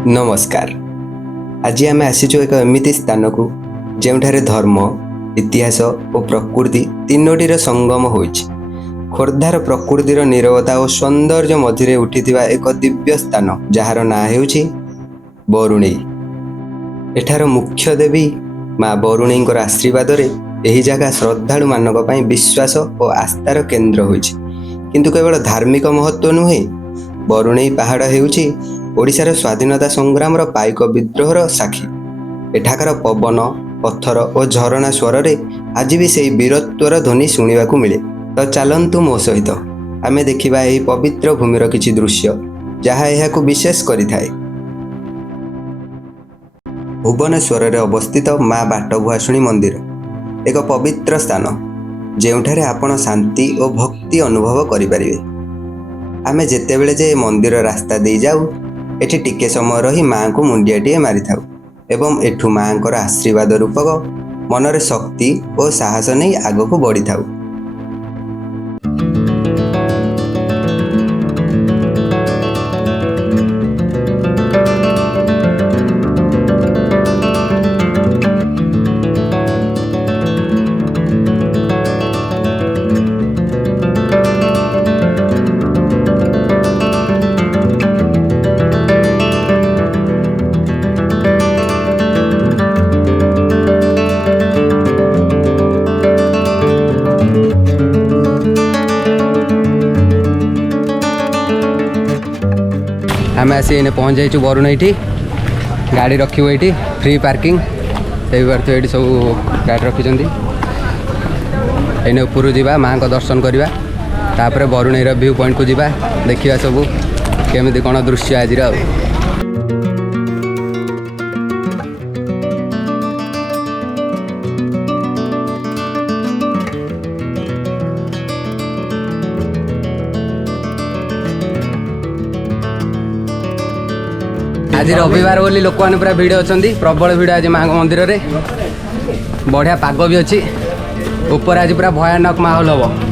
नमस्कार। आज आम आसीचु एक एमिति स्थान को जेउठारे धर्म, इतिहास और प्रकृति तीनोटीर संगम होइछि। खोर्धार प्रकृतिर नीरवता और सौंदर्य मझिरे उठिथिबा एक दिव्य स्थान जार ना हेउछि बरुणेई। एठार मुख्य देवी माँ बरुणेईंकर आशीर्वाद रे एही जगह श्रद्धालु मानक पई विश्वास और आस्थार केन्द्र होइछि। किंतु केवल धार्मिक महत्व नुहे, बरुणेई पहाड़ हेउछि ओडिशार स्वाधीनता संग्राम पाइक विद्रोहर साक्षी। एठाकार पवन, पत्थर और झरणा स्वर रे आज भी से वीरत्वर ध्वनि शुणा मिले। तो चलतु मो सहित आमे देखिबा एही पवित्र भूमिर किछि दृश्य जहाँ एहाकु विशेष करिथाए। भुवनेश्वर रे अवस्थित माँ बाटभुआसुणी मंदिर एक पवित्र स्थान जेउठारे आपण शांति और भक्ति अनुभव करिपारिबे। आमे जेतेबेले जे मंदिर रास्ता दे जाऊ एठी टिके समय रही माँ को मुंडियाटीए मारि थाउ एवं एठू माँकर आशीर्वाद रूपक मनरे शक्ति और साहस नहीं आगको बढ़ी थाउ। आम आसी इन्हें पहुँच जाइए बरुणेई। गाड़ी रखी ये फ्री पार्किंग से ये सब गाड़ी रखी। इन्हें ऊपर जावा माँ को दर्शन करवा, तापर बरुणेईर व्यू पॉइंट को जावा देखा सब केमी कौन दृश्य आज। आज रविवार बोली लोक मैंने पूरा भिड़ अच्छा, प्रबल भिड़ आज माँ मंदिर रे। बढ़िया पाग भी अच्छी, ऊपर आज पूरा भयानक माहौल हम।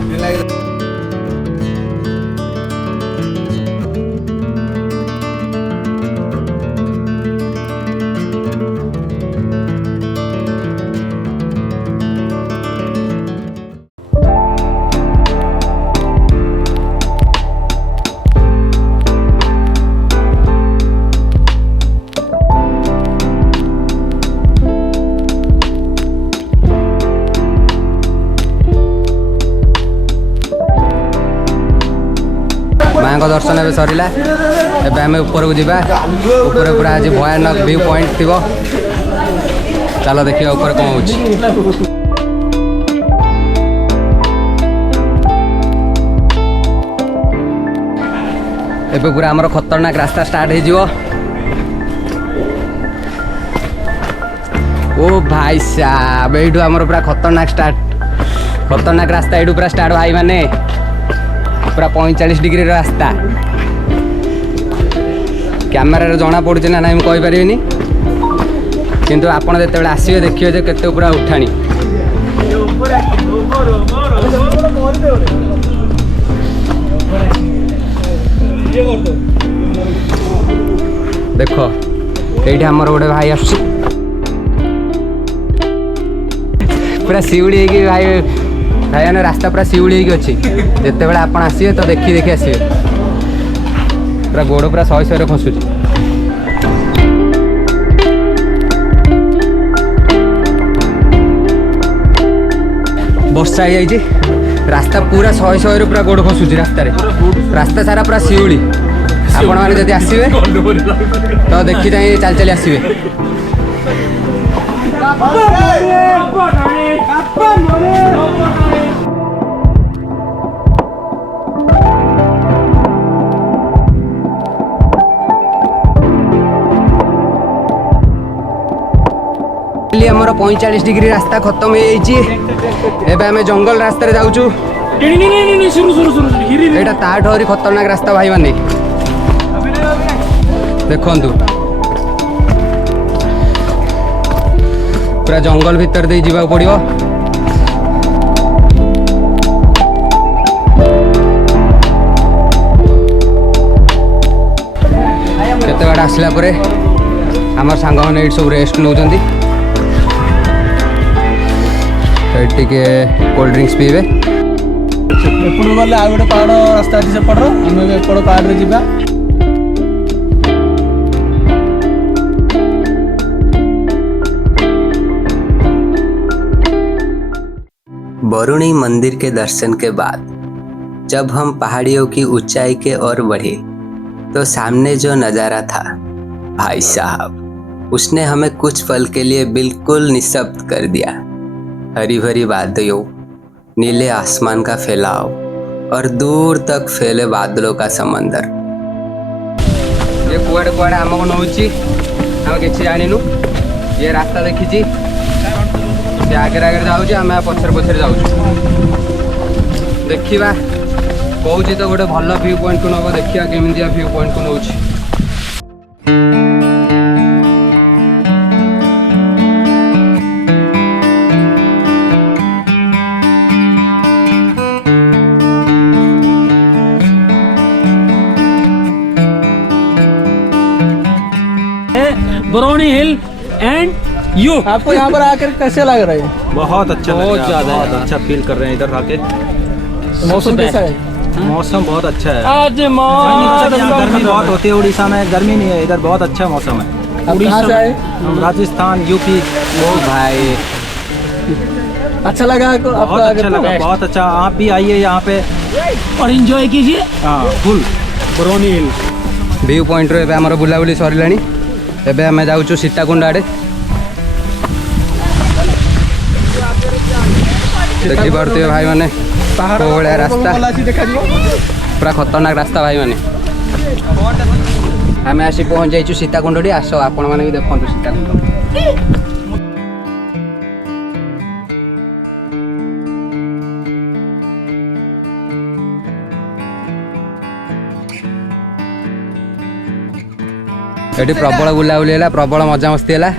माँ को दर्शन ए सरला, एबे आम ऊपर को जावा। ऊपर पूरा आज भयानक व्यू पॉइंट थी। चलो देखिए ऊपर कौन हो। एबे पूरा आमर खतरनाक रास्ता स्टार्ट हो। ओ भाई साहब, यू आमर पूरा खतरनाक रास्ता यू पूरा स्टार्ट भाई माने पूरा 45 डिग्री रास्ता। कैमेरा जना पड़ुचे ना नहीं कही पारिनी, किंतु आपड़ जो आसवे देखिए जे केते पूरा उठाणी। देख ये आमर गोटे भाई आस पूरा शिउली भाई भाई ने रास्ता पूरा शिउली अच्छी। जिते बड़े आप आसवे तो देखी देखी आसवे, पूरा गोड़ पूरा शहे शहे खसुच। वर्षा हो जाए रास्ता पूरा शहे शहे पूरा गोड़ खसुच। रास्ता सारा पूरा शिउली। आपण मैंने जब आसवे तो देखी जाए चल चली आसवे। आमर 45 डिग्री रास्ता खत्म हो। आम जंगल रास्ता जाऊँ। यहाँ ताठरी खतरनाक रास्ता भाई माने देखु, पूरा जंगल भीतर दे जावा पड़ो। केते आड़े आसला आम सांग मैंने ये सब रेस्ट नौ कोल्ड ड्रिंक्स पीबे एपटू गले आ गए पहाड़ रास्ता अच्छी सेपट आम एपट पहाड़ जा बरुणई मंदिर के दर्शन के बाद जब हम पहाड़ियों की ऊंचाई के ओर बढ़े तो सामने जो नज़ारा था, भाई साहब, उसने हमें कुछ पल के लिए बिल्कुल निशब्द कर दिया। हरी भरी वादियों, नीले आसमान का फैलाव और दूर तक फैले बादलों का समंदर। ये कुआड़े कुआड़े आमको नौची आम कि जानू ये रास्ता देखी से आगे आगे जाऊँ आम पछर पछर जाऊँ देखा कौच तो गोटे भल व्यू पॉइंट को नब देखा केमी व्यू पॉइंट को नौ बरौनी हिल एंड यू। आपको यहाँ पर आकर कैसे लग रहा है? बहुत अच्छा, बहुत ज्यादा बहुत अच्छा फील कर रहे हैं इधर आके। मौसम कैसा है? मौसम बहुत अच्छा है। आज गर्मी बहुत होती है उड़ीसा में, गर्मी नहीं है इधर, बहुत अच्छा मौसम है। आप कहाँ से आए? हम राजस्थान, यूपी। ओ भाई अच्छा लगा आपको? बहुत अच्छा लगा, बहुत अच्छा। आप भी आइए यहाँ पे और एंजॉय कीजिए। हाँ फुल बरौनी हिल व्यू पॉइंट रो आमर बुलाबुली सरिलानी। एबे आमे जाउछु सीताकुंड आड़े। देखी पारते भाई माने कोहड़ा रास्ता पूरा खतरनाक रास्ता भाई माने। आमे आसी पहुंच जाइछु सीताकुंड। आस आपण माने भी देखंतु सीताकुंड। ये प्रबल बुलाबुली है, प्रबल मजामस्ती है।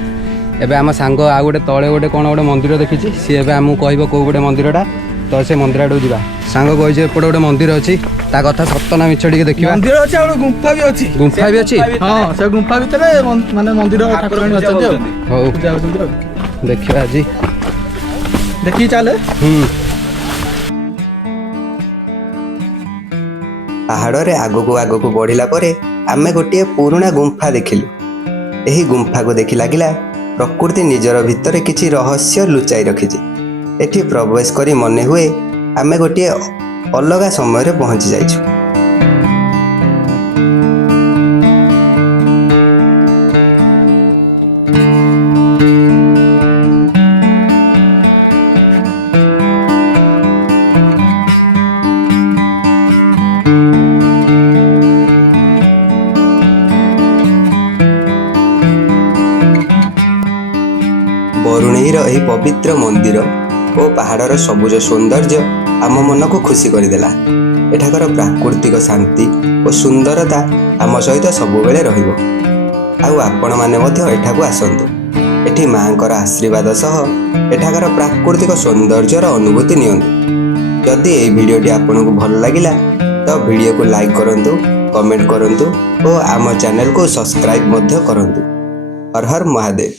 एबे आम सांग आ गोटे तले गोटे कौन गोटे मंदिर देखी सी एबे आमको कहब कौ गोटे मंदिरटा तो से मंदिर आड़ जा सांग कही एपटे गोटे मंदिर अच्छी ता कथा सत ना मिछ टे देखिए। मंदिर अच्छी और गुंफा भी अच्छी। गुंफा भी अच्छी। हाँ से गुंफा भीतर माने मंदिर ठाकुराणी अच्छा हो देखिए आज देखी चले। पहाड़ रे आगो आगो बढ़िला परे आमे गोटे पुराना गुंफा देखिलु। एही गुंफा को देखि लागिला प्रकृति निजर भितर किछि रहस्य लुचाई रखिछि। एठी प्रवेश करी मने हुए आमे गोटे अलगा समय रे पहुंची जाइछु। बरुणेईर एही पवित्र मंदिर और पहाड़र सबुज सौंदर्य आम मन को खुशी करदेला। एठाकर प्राकृतिक शांति और सुंदरता आम सहित सबुबेले रहिबो। आउ आपण माने मध्य एठाकू आसंतु। एठी मांकर आशीर्वाद सह एठाकर प्राकृतिक सौंदर्यर अनुभूति नियंतु। जदि एही वीडियोटी आपनकू भल लागिला तो वीडियो को लाइक करंतु, कमेंट करंतु और आम चैनल को सब्सक्राइब मध्य करंतु। हर हर महादेव।